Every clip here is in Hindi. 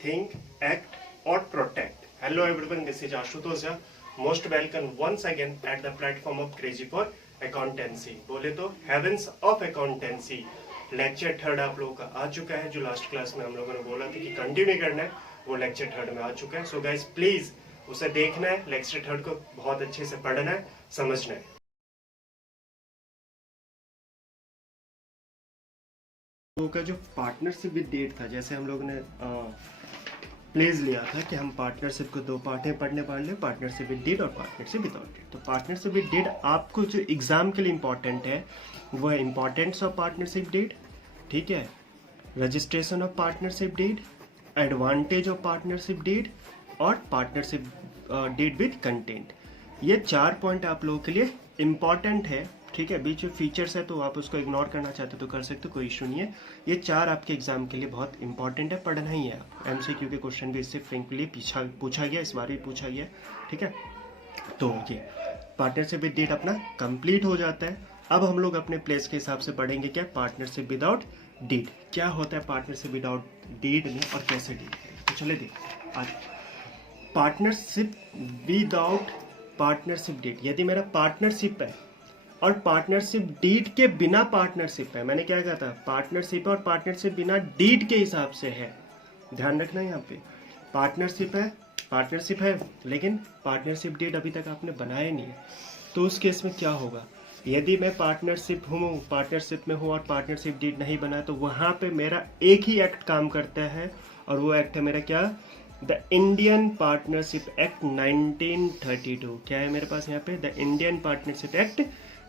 think, act, or protect. Hello everyone, this is Ashutosh Jha. Most welcome once again at the platform of Crazy for Accountancy. बोले तो Heavens of Accountancy lecture third आप लोगों का आ चुका है। जो लास्ट क्लास में हम लोगों ने बोला था कि कंटिन्यू करना है, वो लेक्चर थर्ड में आ चुका है। सो गाइज प्लीज उसे देखना है, लेक्चर थर्ड को बहुत अच्छे से पढ़ना है, समझना है। का जो पार्टनरशिप विद डेट था, जैसे हम लोगों ने प्लेज लिया था कि हम पार्टनरशिप को दो पार्ट में पढ़ने वाले हैं, पार्टनरशिप विद डेट और पार्टनरशिप विदाउट डेट। तो पार्टनरशिप विद डेट आपको जो एग्जाम के लिए इंपॉर्टेंट है वो है इंपॉर्टेंस ऑफ पार्टनरशिप डेट, ठीक है, registration of partnership deed, advantage of partnership deed और पार्टनरशिप डेट विद कंटेंट। ये 4 पॉइंट आप लोगों के लिए इंपॉर्टेंट है, ठीक है। बीच में फीचर्स है तो आप उसको इग्नोर करना चाहते तो कर सकते हो, कोई इशू नहीं है। ये 4 आपके एग्जाम के लिए बहुत इंपॉर्टेंट है, पढ़ना ही है। एमसीक्यू के क्वेश्चन भी इससे फ्रेंकली पूछा गया, इस बार भी पूछा गया, ठीक है। तो ये पार्टनरशिप विद डेट अपना कंप्लीट हो जाता है। अब हम लोग अपने प्लेस के हिसाब से पढ़ेंगे क्या पार्टनरशिप विदाउट डेट, क्या होता है पार्टनरशिप विदाउट डेट में और कैसे डील करें। तो चले देखिए आज पार्टनरशिप विदाउट पार्टनरशिप डेट। यदि मेरा पार्टनरशिप है और पार्टनरशिप डीड के बिना पार्टनरशिप है, मैंने क्या कहा था, पार्टनरशिप और पार्टनरशिप बिना डीड के हिसाब से है, ध्यान रखना। यहाँ पे पार्टनरशिप है लेकिन पार्टनरशिप डीड अभी तक आपने बनाया नहीं है, तो उस केस में क्या होगा। यदि मैं पार्टनरशिप में हूँ और पार्टनरशिप डीड नहीं बना, तो वहाँ पे मेरा एक ही एक्ट काम करता है और वो एक्ट है मेरा क्या, द इंडियन पार्टनरशिप एक्ट 1932। क्या है मेरे पास यहाँ पे, द इंडियन पार्टनरशिप एक्ट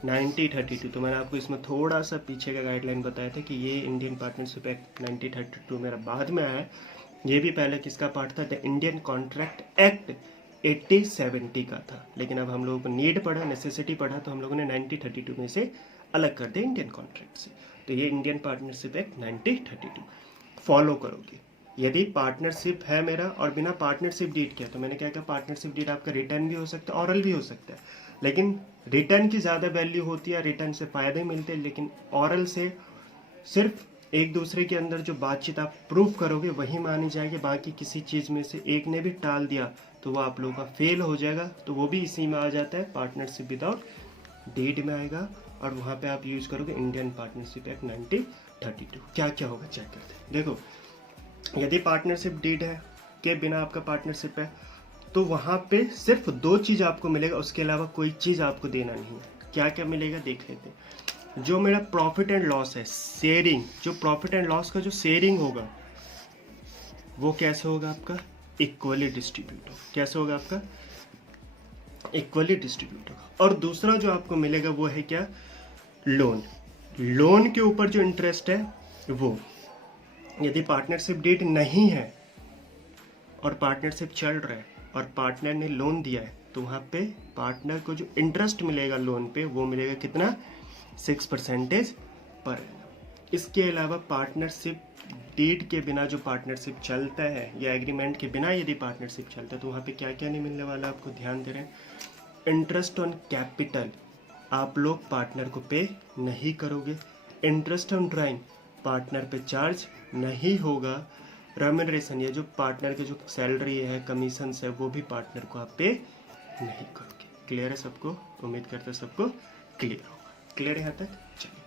1932। तो मैंने आपको इसमें थोड़ा सा पीछे का गाइडलाइन बताया था कि ये इंडियन पार्टनरशिप एक्ट 1932 मेरा बाद में आया है। ये भी पहले किसका पार्ट था, द इंडियन कॉन्ट्रैक्ट एक्ट 8070 का था, लेकिन अब हम लोगों को नीड पड़ा, नेसेसिटी पड़ा, तो हम लोगों ने 1932 में से अलग कर दिया इंडियन कॉन्ट्रैक्ट से। तो ये इंडियन पार्टनरशिप एक्ट 1932 फॉलो करोगे। यदि पार्टनरशिप है मेरा और बिना पार्टनरशिप डीड के, तो मैंने क्या कहा, पार्टनरशिप डीड आपका रिटर्न भी हो सकता है, ऑरल भी हो सकता है, लेकिन रिटर्न की ज़्यादा वैल्यू होती है, रिटर्न से फ़ायदे मिलते हैं, लेकिन ऑरल से सिर्फ एक दूसरे के अंदर जो बातचीत आप प्रूव करोगे वही मानी जाएगी। बाकी किसी चीज़ में से एक ने भी टाल दिया तो वो आप लोगों का फेल हो जाएगा। तो वो भी इसी में आ जाता है, पार्टनरशिप विदाउट डीड में आएगा, और वहाँ पे आप यूज़ करोगे इंडियन पार्टनरशिप एक्ट 1932। क्या क्या होगा चेक करते हैं। देखो, यदि पार्टनरशिप डीड है के बिना आपका पार्टनरशिप है, तो वहाँ पे सिर्फ 2 चीज़ आपको मिलेगा, उसके अलावा कोई चीज़ आपको देना नहीं है। क्या क्या मिलेगा देख लेते हैं। जो मेरा प्रॉफिट एंड लॉस है, शेयरिंग, जो प्रॉफिट एंड लॉस का जो शेयरिंग होगा वो कैसे होगा आपका, इक्वली डिस्ट्रीब्यूट होगा। कैसे होगा आपका, इक्वली डिस्ट्रीब्यूट होगा। और दूसरा जो आपको मिलेगा वो है क्या, लोन। लोन के ऊपर जो इंटरेस्ट है वो, यदि पार्टनरशिप डेट नहीं है और पार्टनरशिप चल रहा है और पार्टनर ने लोन दिया है, तो वहाँ पे पार्टनर को जो इंटरेस्ट मिलेगा लोन पे वो मिलेगा कितना, 6% पर एनम। इसके अलावा पार्टनरशिप डीड के बिना जो पार्टनरशिप चलता है या एग्रीमेंट के बिना यदि पार्टनरशिप चलता है, तो वहाँ पे क्या क्या नहीं मिलने वाला, आपको ध्यान दे रहे हैं। इंटरेस्ट ऑन कैपिटल आप लोग पार्टनर को पे नहीं करोगे, इंटरेस्ट ऑन ड्राइंग पार्टनर पे चार्ज नहीं होगा, रेम्यूनरेशन, ये जो पार्टनर के जो सैलरी है, कमीशन है, वो भी पार्टनर को आप पे नहीं करोगे। क्लियर है सबको, उम्मीद करते हैं सबको क्लियर होगा। क्लियर है यहाँ तक, चलिए।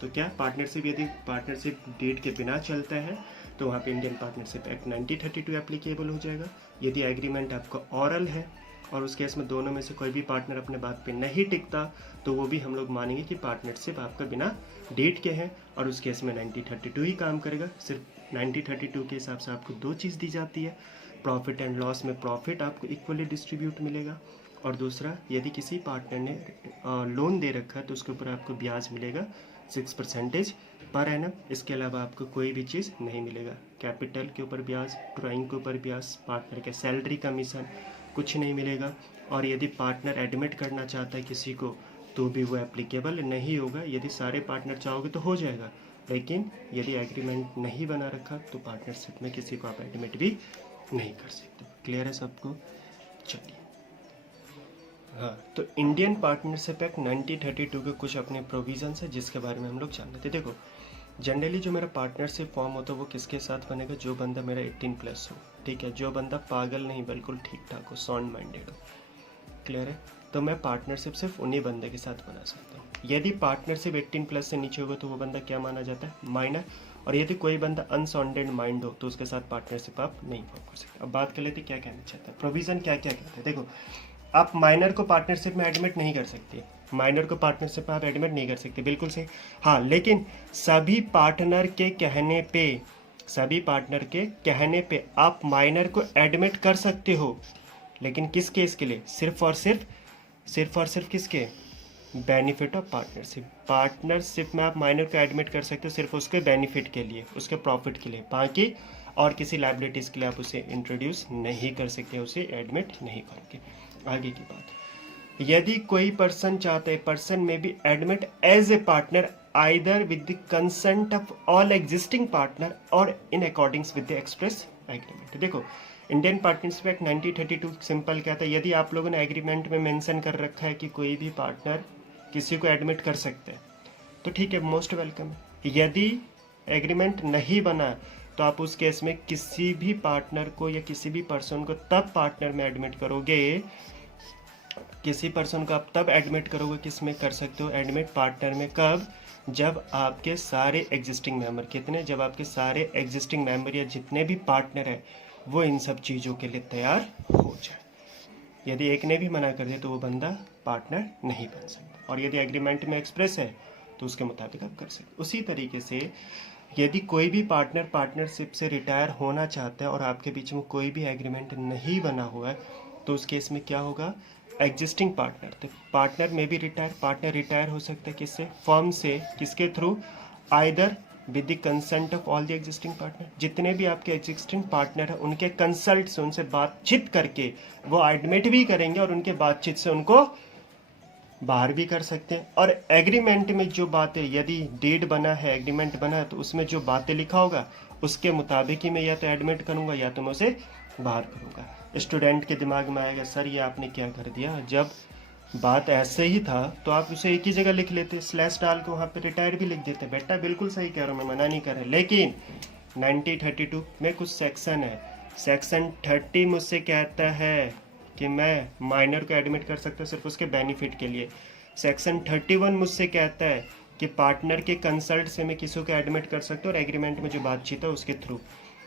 तो क्या पार्टनरशिप, यदि पार्टनरशिप डेट के बिना चलता है तो वहाँ पे इंडियन पार्टनरशिप एक्ट 1932 एप्लीकेबल हो जाएगा। यदि एग्रीमेंट आपका ऑरल है और उस केस में दोनों में से कोई भी पार्टनर अपने बात पे नहीं टिकता, तो वो भी हम लोग मानेंगे कि पार्टनरशिप आपका बिना डेट के है, और उस केस में 1932 ही काम करेगा। सिर्फ 1932 के हिसाब से आपको 2 चीज़ दी जाती है, प्रॉफिट एंड लॉस में प्रॉफिट आपको इक्वली डिस्ट्रीब्यूट मिलेगा, और दूसरा यदि किसी पार्टनर ने लोन दे रखा है तो उसके ऊपर आपको ब्याज मिलेगा 6% पर एनम। इसके अलावा आपको कोई भी चीज़ नहीं मिलेगा, कैपिटल के ऊपर ब्याज, ड्राइंग के ऊपर ब्याज, पार्टनर के सैलरी कमीशन कुछ नहीं मिलेगा। और यदि पार्टनर एडमिट करना चाहता है किसी को तो भी वो एप्लीकेबल नहीं होगा। यदि सारे पार्टनर चाहोगे तो हो जाएगा, लेकिन यदि एग्रीमेंट नहीं बना रखा तो पार्टनरशिप में किसी को आप एडमिट भी नहीं कर सकते। क्लियर है सबको, चलिए। हाँ, तो इंडियन पार्टनरशिप एक्ट 1932 के कुछ अपने प्रोविजंस है जिसके बारे में हम लोग जान लेते। देखो, जनरली जो मेरा पार्टनरशिप फॉर्म होता है वो किसके साथ बनेगा, जो बंदा मेरा 18+ हो, ठीक है, जो बंदा पागल नहीं बिल्कुल ठीक ठाक हो, साउंड माइंडेड हो, क्लियर है। तो मैं पार्टनरशिप सिर्फ उन्हीं बंदे के साथ बना सकता हूँ। यदि पार्टनरशिप 18+ से नीचे होगा तो वो बंदा क्या माना जाता है, माइनर। और यदि कोई बंदा अनसाउंडेड माइंड हो तो उसके साथ पार्टनरशिप आप नहीं फॉर्म कर सकते। अब बात कर लेते क्या कहना चाहता है, प्रोविज़न क्या क्या कहते हैं। देखो, आप माइनर को पार्टनरशिप में एडमिट नहीं कर सकते, माइनर को पार्टनरशिप में आप एडमिट नहीं कर सकते, बिल्कुल सही। हाँ, लेकिन सभी पार्टनर के कहने पे, सभी पार्टनर के कहने पे आप माइनर को एडमिट कर सकते हो, लेकिन किस केस के लिए, सिर्फ और सिर्फ किसके, बेनिफिट ऑफ पार्टनरशिप। पार्टनरशिप में आप माइनर को एडमिट कर सकते हो सिर्फ उसके बेनिफिट के लिए, उसके प्रॉफिट के लिए, बाकी और किसी लाइबिलिटीज़ के लिए आप उसे इंट्रोड्यूस नहीं कर सकते, उसे एडमिट नहीं करोगे। आगे की बात, यदि कोई पर्सन चाहता है, person may be admit as a partner either with the consent of all existing partner और in accordance with the express agreement. देखो, इंडियन पार्टनरशिप एक्ट 1932 सिंपल क्या था, यदि आप लोगों ने एग्रीमेंट में मेंशन कर रखा है कि कोई भी पार्टनर किसी को एडमिट कर सकते हैं तो ठीक है, मोस्ट वेलकम। यदि एग्रीमेंट नहीं बना तो आप उस केस में किसी भी पार्टनर को या किसी भी पर्सन को तब पार्टनर में एडमिट करोगे, किसी पर्सन को आप तब एडमिट करोगे, किस में कर सकते हो एडमिट, पार्टनर में। कब, जब आपके सारे एग्जिस्टिंग मेंबर, कितने, जब आपके सारे एग्जिस्टिंग मेंबर या जितने भी पार्टनर है वो इन सब चीज़ों के लिए तैयार हो जाए। यदि एक ने भी मना कर दिया तो वो बंदा पार्टनर नहीं बन सकता, और यदि एग्रीमेंट में एक्सप्रेस है तो उसके मुताबिक आप कर सकते। उसी तरीके से यदि कोई भी पार्टनर पार्टनरशिप से रिटायर होना चाहता है और आपके बीच में कोई भी एग्रीमेंट नहीं बना हुआ है तो उस केस में क्या होगा, एग्जिस्टिंग पार्टनर, तो पार्टनर में भी रिटायर, पार्टनर रिटायर हो सकता है किससे, फर्म से, किसके through, either with the consent of all the existing partner, जितने भी आपके एग्जिस्टिंग पार्टनर हैं उनके कंसल्ट से, उनसे बातचीत करके वो एडमिट भी करेंगे और उनके बातचीत से उनको बाहर भी कर सकते हैं। और एग्रीमेंट में जो बातें, यदि डीड बना है, एग्रीमेंट बना है, तो उसमें जो बातें लिखा होगा उसके मुताबिक ही मैं या तो एडमिट करूंगा या तो मैं उसे बाहर करूंगा। स्टूडेंट के दिमाग में आएगा, सर ये आपने क्या कर दिया, जब बात ऐसे ही था तो आप उसे एक ही जगह लिख लेते, स्लैश डाल के वहाँ पे रिटायर भी लिख देते। बेटा बिल्कुल सही कह रहा हूँ, मैं मना नहीं कर रहा, लेकिन 1932 में कुछ सेक्शन है, सेक्शन 30 मुझसे कहता है कि मैं माइनर को एडमिट कर सकता हूँ सिर्फ उसके बेनिफिट के लिए। सेक्शन 31 मुझसे कहता है कि पार्टनर के कंसल्ट से मैं किसी को एडमिट कर सकता हूँ और एग्रीमेंट में जो बातचीत है उसके थ्रू।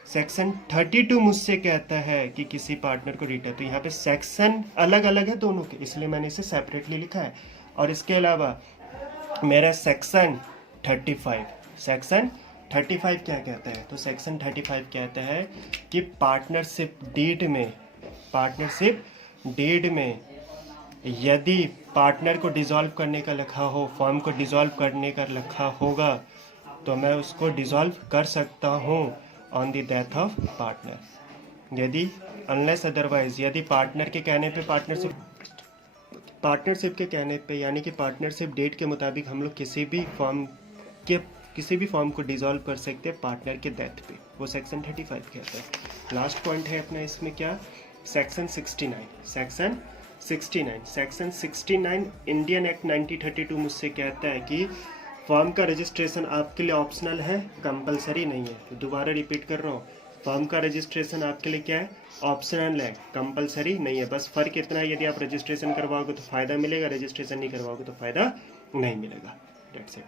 सेक्शन 32 मुझसे कहता है कि किसी पार्टनर को रिटायर, तो यहाँ पे सेक्शन अलग अलग है दोनों के, इसलिए मैंने इसे सेपरेटली लिखा है। और इसके अलावा मेरा सेक्शन 35, सेक्शन 35 क्या कहता है, तो सेक्शन 35 कहता है कि पार्टनरशिप डीड में, पार्टनरशिप डीड में यदि पार्टनर को डिसॉल्व करने का लिखा हो, फर्म को डिसॉल्व करने का लिखा होगा तो मैं उसको डिसॉल्व कर सकता हूँ on the death of partner. यदि अनलेस अदरवाइज, यदि पार्टनर के कहने पे, पार्टनरशिप के कहने पे, यानी कि पार्टनरशिप डेट के मुताबिक हम लोग किसी भी फॉर्म को डिसॉल्व कर सकते हैं पार्टनर के डेथ पे, वो सेक्शन 35 कहता है। लास्ट पॉइंट है अपना इसमें क्या, सेक्शन 69 इंडियन एक्ट 1932 मुझसे कहता है कि फॉर्म का रजिस्ट्रेशन आपके लिए ऑप्शनल है, कंपलसरी नहीं है। तो दोबारा रिपीट कर रहा हूँ, फॉर्म का रजिस्ट्रेशन आपके लिए क्या है, ऑप्शनल है, कंपलसरी नहीं है। बस फर्क इतना है, यदि आप रजिस्ट्रेशन करवाओगे तो फायदा मिलेगा, रजिस्ट्रेशन नहीं करवाओगे तो फायदा नहीं मिलेगा, डेट्स इट।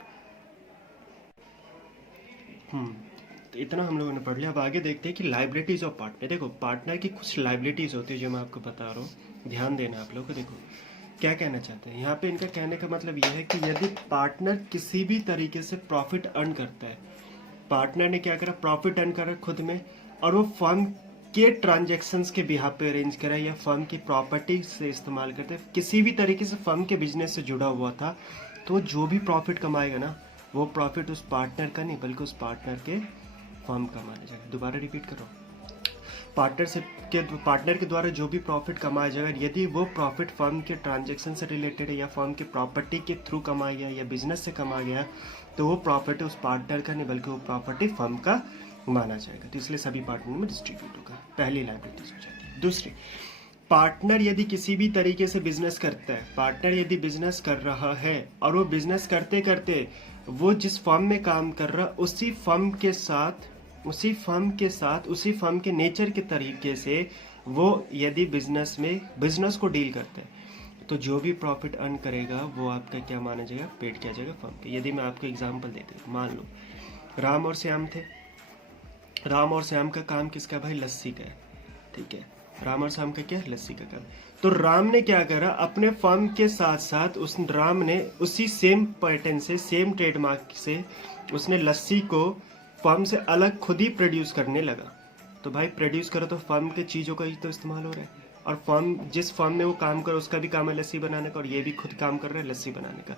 तो इतना हम लोगों ने पढ़ लिया। अब आगे देखते हैं कि लाइबिलिटीज़ ऑफ पार्टनर। देखो, पार्टनर की कुछ लाइबिलिटीज़ होती है जो मैं आपको बता रहा हूँ, ध्यान देना आप लोग को। देखो क्या कहना चाहते हैं यहाँ पे, इनका कहने का मतलब यह है कि यदि पार्टनर किसी भी तरीके से प्रॉफिट अर्न करता है, पार्टनर ने क्या करा, प्रॉफिट अर्न करा खुद में, और वो फर्म के ट्रांजैक्शंस के बिहाफ पे अरेंज करा या फर्म की प्रॉपर्टी से इस्तेमाल करते, किसी भी तरीके से फर्म के बिजनेस से जुड़ा हुआ था, तो जो भी प्रॉफिट कमाएगा ना, वो प्रॉफिट उस पार्टनर का नहीं बल्कि उस पार्टनर के फर्म का माना जाएगा। दोबारा रिपीट करो, पार्टनर के द्वारा जो भी प्रॉफिट कमाया जाएगा, यदि वो प्रॉफिट फर्म के ट्रांजैक्शन से रिलेटेड है या फर्म की प्रॉपर्टी के थ्रू कमाया गया या बिजनेस से कमाया गया, तो वो प्रॉफिट उस पार्टनर का नहीं बल्कि वो प्रॉपर्टी फर्म का माना जाएगा। तो इसलिए सभी पार्टनर में डिस्ट्रीब्यूट होगा, पहली लायबिलिटीज हो जाती है। दूसरी, पार्टनर यदि किसी भी तरीके से बिजनेस करता है, पार्टनर यदि बिजनेस कर रहा है और वो बिजनेस करते करते वो जिस फर्म में काम कर रहा उसी फर्म के नेचर के तरीके से वो यदि बिजनेस को डील करता है, तो जो भी प्रॉफिट अर्न करेगा वो आपका क्या माना जाएगा, पेड किया जाएगा फर्म पे। यदि मैं आपको एग्जांपल देता हूँ, मान लो राम और श्याम थे। राम और श्याम का काम किसका भाई, लस्सी का है, ठीक है। राम और श्याम का क्या है, लस्सी का काम। तो राम ने क्या करा, अपने फर्म के साथ साथ राम ने उसी सेम पैटर्न से, सेम ट्रेडमार्क से उसने लस्सी को फर्म से अलग खुद ही प्रोड्यूस करने लगा। तो भाई प्रोड्यूस करो तो फर्म के चीज़ों का ही तो इस्तेमाल हो रहा है, और जिस फर्म में वो काम करे उसका भी काम है लस्सी बनाने का, और ये भी खुद काम कर रहा है लस्सी बनाने का।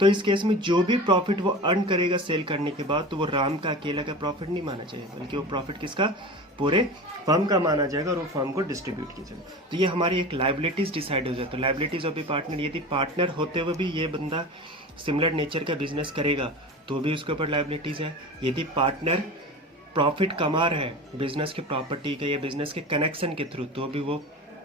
तो इस केस में जो भी प्रॉफिट वो अर्न करेगा सेल करने के बाद, तो वो राम का अकेला का प्रॉफिट नहीं माना जाएगा, बल्कि वो प्रॉफिट किसका, पूरे फर्म का माना जाएगा, और वो फर्म को डिस्ट्रीब्यूट किया जाएगा। तो ये हमारी एक लाइबिलिटीज डिसाइड हो जाती है। लाइबिलिटीज ऑफ द पार्टनर, यदि पार्टनर होते हुए भी ये बंदा सिमिलर नेचर का बिजनेस करेगा तो भी उसके ऊपर लाइबिलिटीज है। यदि पार्टनर प्रॉफिट कमा रहा है बिजनेस के प्रॉपर्टी के या बिजनेस के कनेक्शन के थ्रू, तो भी वो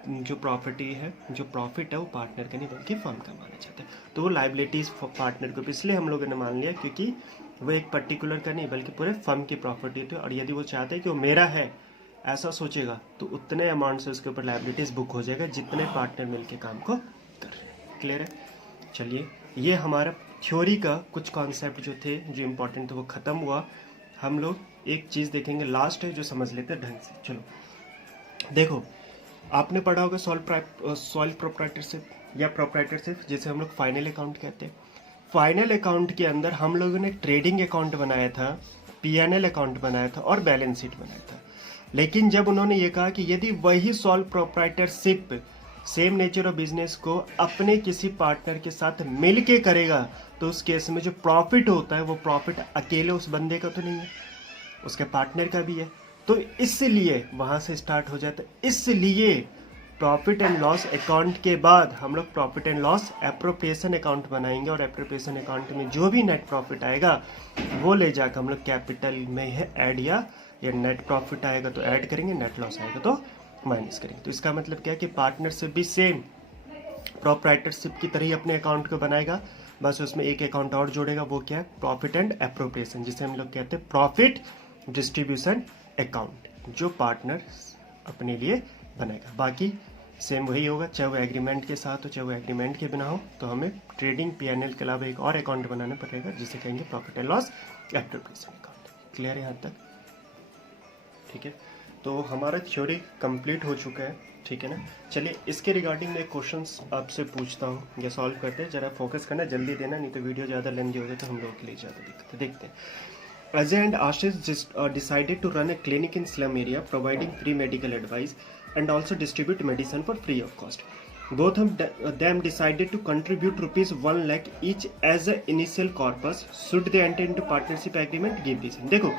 जो प्रॉपर्टी है, जो प्रॉफिट है वो पार्टनर का नहीं बल्कि फर्म का माना जाता है। तो वो लाइबिलिटीज पार्टनर को इसलिए हम लोगों ने मान लिया क्योंकि वो एक पर्टिकुलर का नहीं बल्कि पूरे फर्म की प्रॉपर्टी थी, और यदि वो चाहते हैं कि वो मेरा है ऐसा सोचेगा तो उतने अमाउंट से उसके ऊपर लाइबिलिटीज बुक हो जाएगा जितने पार्टनर मिलकर काम को कर रहे हैं। क्लियर है? चलिए, ये हमारा थ्योरी का कुछ कॉन्सेप्ट जो थे, जो इम्पोर्टेंट थे, वो खत्म हुआ। हम लोग एक चीज़ देखेंगे लास्ट है जो समझ लेते हैं ढंग से। चलो देखो, आपने पढ़ा होगा सॉल्व प्रोप्राइटरशिप या प्रोप्राइटरशिप, जिसे हम लोग फाइनल अकाउंट कहते हैं। फाइनल अकाउंट के अंदर हम लोगों ने ट्रेडिंग अकाउंट बनाया था, पीएनएल अकाउंट बनाया था और बैलेंस शीट बनाया था। लेकिन जब उन्होंने ये कहा कि यदि वही solve proprietorship same nature of business को अपने किसी पार्टनर के साथ मिल के करेगा, तो उस केस में जो प्रॉफिट होता है वो प्रॉफिट अकेले उस बंदे का तो नहीं है, उसके पार्टनर का भी है। तो इसलिए वहां से स्टार्ट हो जाता है। इसलिए प्रॉफिट एंड लॉस अकाउंट के बाद हम लोग profit and loss appropriation account बनाएंगे, और एप्रोप्रिएशन अकाउंट में जो भी नेट प्रॉफिट आएगा वो ले जाकर हम लोग कैपिटल में है ऐड, या नेट प्रॉफिट आएगा तो ऐड करेंगे, नेट लॉस आएगा तो माइनस करेंगे। तो इसका मतलब क्या है कि पार्टनरशिप भी सेम प्रोप्राइटरशिप की तरह ही अपने अकाउंट को बनाएगा, बस उसमें एक अकाउंट और जोड़ेगा, वो क्या है, प्रॉफिट एंड एप्रोप्रिएशन, जिसे हम लोग कहते हैं प्रॉफिट डिस्ट्रीब्यूशन अकाउंट, जो पार्टनर अपने लिए बनाएगा। बाकी सेम वही होगा, चाहे वो एग्रीमेंट के साथ हो चाहे वो एग्रीमेंट के बिना हो। तो हमें ट्रेडिंग पीएनएल के अलावा एक और अकाउंट बनाना पड़ेगा जिसे कहेंगे profit and loss appropriation account. Clear है यहाँ तक? ठीक है, तो हमारा थ्योरी कंप्लीट हो चुका है, ठीक है ना। चलिए, इसके रिगार्डिंग मैं क्वेश्चंस आपसे पूछता हूँ या सॉल्व करते हैं। जरा फोकस करना, जल्दी देना, नहीं तो वीडियो ज़्यादा लेंदी हो जाए तो हम लोगों के लिए ज़्यादा दिक्कत है। देखते हैं। Ajay and Ashish decided to run a clinic in slum area, providing free medical advice and also distribute medicine for free of cost. Both of them decided to contribute rupees 1 lakh each as an initial corpus. Should they enter into partnership agreement? Give reason. देखो,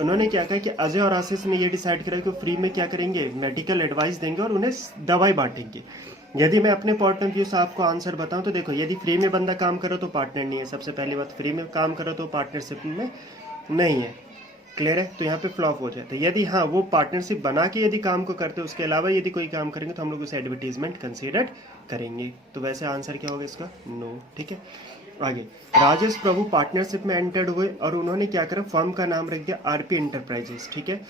उन्होंने क्या कहा कि अजय और आशीष ने ये डिसाइड करा कि फ्री में क्या करेंगे, मेडिकल एडवाइस देंगे और उन्हें दवाई बांटेंगे। यदि मैं अपने पॉइंट ऑफ व्यू से आपको आंसर बताऊं तो देखो, यदि फ्री में बंदा काम करो तो पार्टनर नहीं है, सबसे पहली बात। फ्री में काम करो तो पार्टनरशिप में नहीं है। क्लियर है? तो यहाँ पे फ्लॉप हो जाता है। यदि हाँ वो पार्टनरशिप बना के यदि काम को करते, उसके अलावा यदि कोई काम करेंगे तो हम लोग उसे एडवर्टीजमेंट कंसीडर करेंगे। तो वैसे आंसर क्या होगा इसका? नो। ठीक है, आगे। राजेश प्रभु पार्टनरशिप में एंटर्ड हुए और उन्होंने क्या करा, फर्म का नाम रख दिया आरपी एंटरप्राइजेस। ठीक है,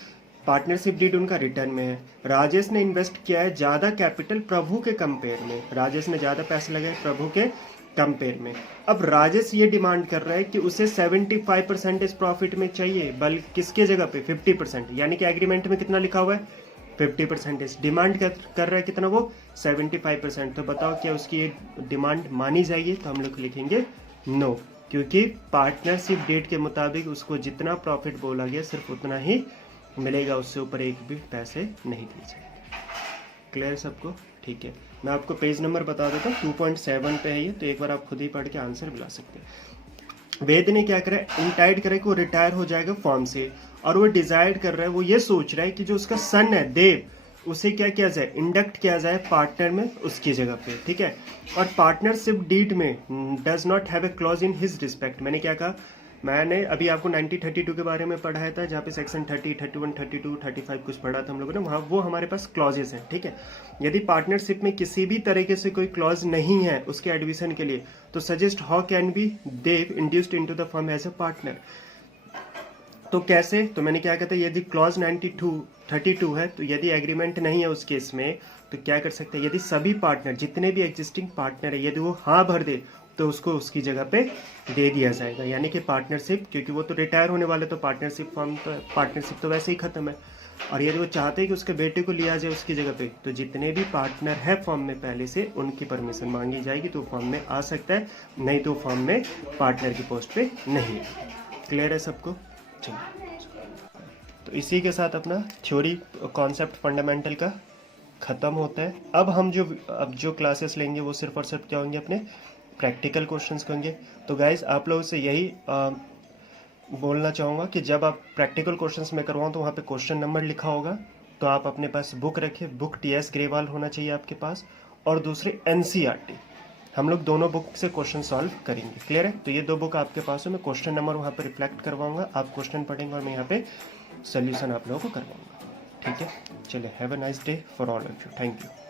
पार्टनरशिप डीड उनका रिटर्न में है। राजेश ने इन्वेस्ट किया है ज्यादा कैपिटल प्रभु के कंपेयर में, राजेश ने ज्यादा पैसे लगाए प्रभु के कंपेयर में। अब राजेश ये डिमांड कर रहा है कि उसे 75% प्रॉफिट में चाहिए, बल्कि किसके जगह पे 50%, यानी कि एग्रीमेंट में कितना लिखा हुआ है 50%। डिमांड कर रहा है कितना, वो 75%। तो बताओ क्या उसकी ये डिमांड मानी जाएगी? तो हम लोग लिखेंगे नो, क्योंकि पार्टनरशिप डेट के मुताबिक उसको जितना प्रॉफिट बोला गया सिर्फ उतना ही मिलेगा, उससे ऊपर एक भी पैसे नहीं दिए जाएंगे। क्लियर सबको? ठीक है, मैं आपको पेज नंबर बता देता हूँ, 2.7 पे है ये, तो एक बार आप खुद ही पढ़ के आंसर मिला सकते हैं। वेद ने क्या करा, इंटाइड करा कि वो रिटायर हो जाएगा फॉर्म से, और वो डिसाइड कर रहा है, वो ये सोच रहा है कि जो उसका सन है देव, उसे क्या किया जाए, इंडक्ट किया जाए पार्टनर में उसकी जगह पे। ठीक है, और पार्टनरशिप डीड में does not have a clause in his respect. मैंने क्या कहा, मैंने अभी आपको 1932 के बारे में पढ़ाया था, जहाँ पे सेक्शन 30, 31, 32, 35 कुछ पढ़ा था हम लोगों ने, वहाँ वो हमारे पास क्लॉजेस हैं, ठीक है। यदि पार्टनरशिप में किसी भी तरीके से कोई क्लॉज नहीं है उसके एडमिशन के लिए, तो suggest how can be Dev induced into the firm as a partner. तो कैसे, तो मैंने क्या कहता है, यदि क्लॉज 32 है, तो यदि एग्रीमेंट नहीं है उस केस में, तो क्या कर सकते हैं, यदि सभी पार्टनर, जितने भी एग्जिस्टिंग पार्टनर है, यदि वो हाँ भर दे तो उसको उसकी जगह पे दे दिया जाएगा। यानी कि पार्टनरशिप, क्योंकि वो तो रिटायर होने वाले, तो पार्टनरशिप तो वैसे ही खत्म है। और यदि वो चाहते हैं कि उसके बेटे को लिया जाए उसकी जगह पे, तो जितने भी पार्टनर है फॉर्म में पहले से, उनकी परमिशन मांगी जाएगी तो फॉर्म में आ सकता है, नहीं तो फॉर्म में पार्टनर की पोस्ट पे नहीं है। क्लियर है सबको? चलिए, तो इसी के साथ अपना थ्योरी कॉन्सेप्ट फंडामेंटल का ख़त्म होता है। अब जो क्लासेस लेंगे वो सिर्फ और सिर्फ क्या होंगे, अपने प्रैक्टिकल क्वेश्चंस होंगे। तो गाइज आप लोगों से यही बोलना चाहूँगा कि जब आप प्रैक्टिकल क्वेश्चंस में करवाऊँ तो वहाँ पे क्वेश्चन नंबर लिखा होगा, तो आप अपने पास बुक रखें, बुक TS ग्रेवाल होना चाहिए आपके पास, और दूसरे NCERT। हम लोग दोनों बुक से क्वेश्चन सॉल्व करेंगे। क्लियर है? तो ये 2 बुक आपके पास है, मैं क्वेश्चन नंबर वहाँ पर रिफ्लेक्ट करवाऊँगा, आप क्वेश्चन पढ़ेंगे और मैं यहाँ पे सोल्यूशन आप लोगों को करवाऊँगा। ठीक है, चलिए, have a nice day for all of you. Thank you.